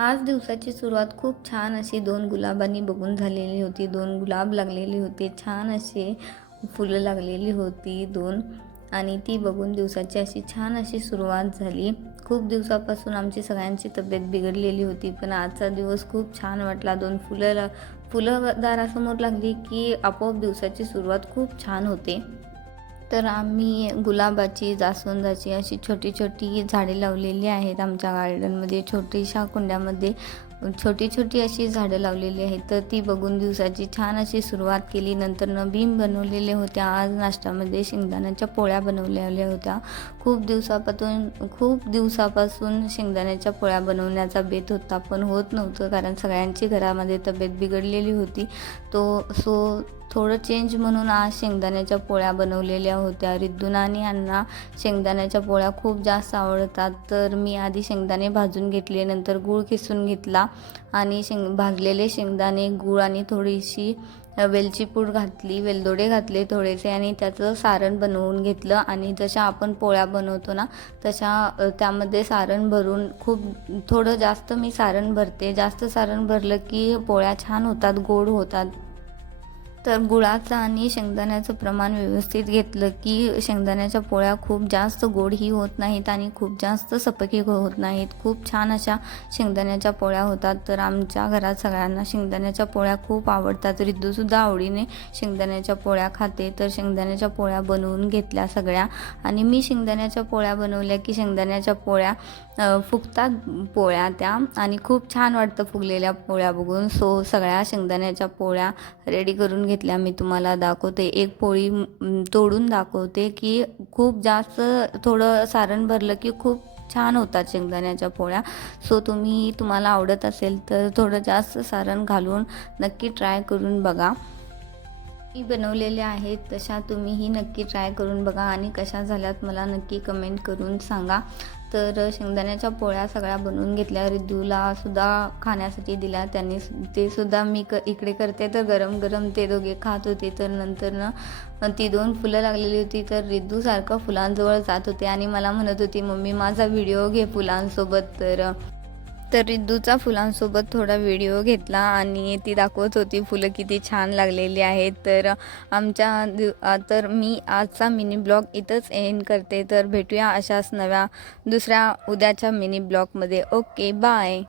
आज दिवसाची सुरुवात खूप छान अशी 2 गुलाबांनी बघून झालेली होती. 2 गुलाब लागलेले होते. छान असे फुलं लागलेली होती 2 आणि ती बघून दिवसाची अशी छान अशी सुरुवात झाली. खूप दिवसापासून आमची सगळ्यांची तब्येत बिघडलेली होती. पण आजचा दिवस खूप छान वाटला. 2 फुलं दारासमोर लागली की आपोआप दिवसाची सुरुवात खूप छान होते. तर आम्ही गुलाबाची, जास्वंदाची अशी छोटी-छोटी झाडे लावलेली आहेत आमच्या गार्डनमध्ये. छोट्याशा कुंड्यामध्ये छोटी-छोटी अशी झाडं लावलेली आहेत. तर ती बघून दिवसाची छान अशी सुरुवात केली. नंतर बीम बनवलेले होते. आज नाश्त्यामध्ये शेंगदाण्याच्या पोळ्या बनवलेल्या होत्या. खूप दिवसापासून शेंगदाण्याच्या पोळ्या बनवण्याचा बेत होता, पण होत नव्हतं कारण सगळ्यांची घरामध्ये तब्येत बिघडलेली होती. सो थोडं चेंज म्हणून आज शेंगदाण्याच्या पोळ्या बनवलेल्या होत्या. रिद्दूना आणि यांना शेंगदाण्याच्या पोळ्या खूप जास्त आवडतात. तर मी आधी शेंगदाणे भाजून घेतले, नंतर गूळ किसून घेतला आणि भाजलेले शेंगदाणे, गूळ आणि थोडीशी वेलची पूड घातली, वेलदोडे घातले थोडेसे आणि त्याचं सारण बनवून घेतलं. आणि जशा आपण पोळ्या बनवतो ना तशा त्यामध्ये सारण भरून थोडं जास्त मी सारण भरते. जास्त सारण भरलं की पोळ्या छान होतात, गोड होतात. तर गुळाचं आणि शेंगदाण्याचं प्रमाण व्यवस्थित घेतलं की शेंगदाण्याच्या पोळ्या खूप जास्त गोडही होत नाहीत आणि खूप जास्त सपकही होत नाहीत. खूप छान अशा शेंगदाण्याच्या पोळ्या होतात. तर आमच्या घरात सगळ्यांना शेंगदाण्याच्या पोळ्या खूप आवडतात. रिद्दूसुद्धा आवडीने शेंगदाण्याच्या पोळ्या खाते. तर शेंगदाण्याच्या पोळ्या बनवून घेतल्या सगळ्या आणि मी शेंगदाण्याच्या पोळ्या बनवल्या की शेंगदाण्याच्या पोळ्या फुगतात पोळ्या त्या आणि खूप छान वाटतं फुगलेल्या पोळ्या बघून. सो सगळ्या शेंगदाण्याच्या पोळ्या रेडी करून घेतल्या. मी तुम्हाला दाखवते, एक पोळी तोडून दाखवते की खूप जास्त थोडं सारण भरलं की खूप छान होतात शेंगदाण्याच्या पोळ्या. सो तुम्हाला आवडत असेल तर थोडं जास्त सारण घालून नक्की ट्राय करून बघा. मी बनवलेल्या आहेत तशा तुम्हीही नक्की ट्राय करून बघा आणि कशा झाल्यात मला नक्की कमेंट करून सांगा. तर शेंगदाण्याच्या पोळ्या सगळ्या बनवून घेतल्या. रिद्दूला सुद्धा खाण्यासाठी दिल्या. ते सुद्धा मी इकडे करते तर गरम गरम ते दोघे खात होते. तर नंतर ती 2 फुलं लागलेली होती तर रिद्दू सारखं फुलांजवळ जात होते आणि मला म्हणत होती, मम्मी माझा व्हिडिओ घे फुलांसोबत. तर रिद्दूचा फुलांसोबत थोडा व्हिडिओ घेतला आणि ती दाखवत होती फुलं किती छान लागलेली आहेत. तर मी आजचा मिनी ब्लॉग इथंच एंड करते. तर भेटूया अशाच नव्या उद्याच्या मिनी ब्लॉगमध्ये. Okay, bye.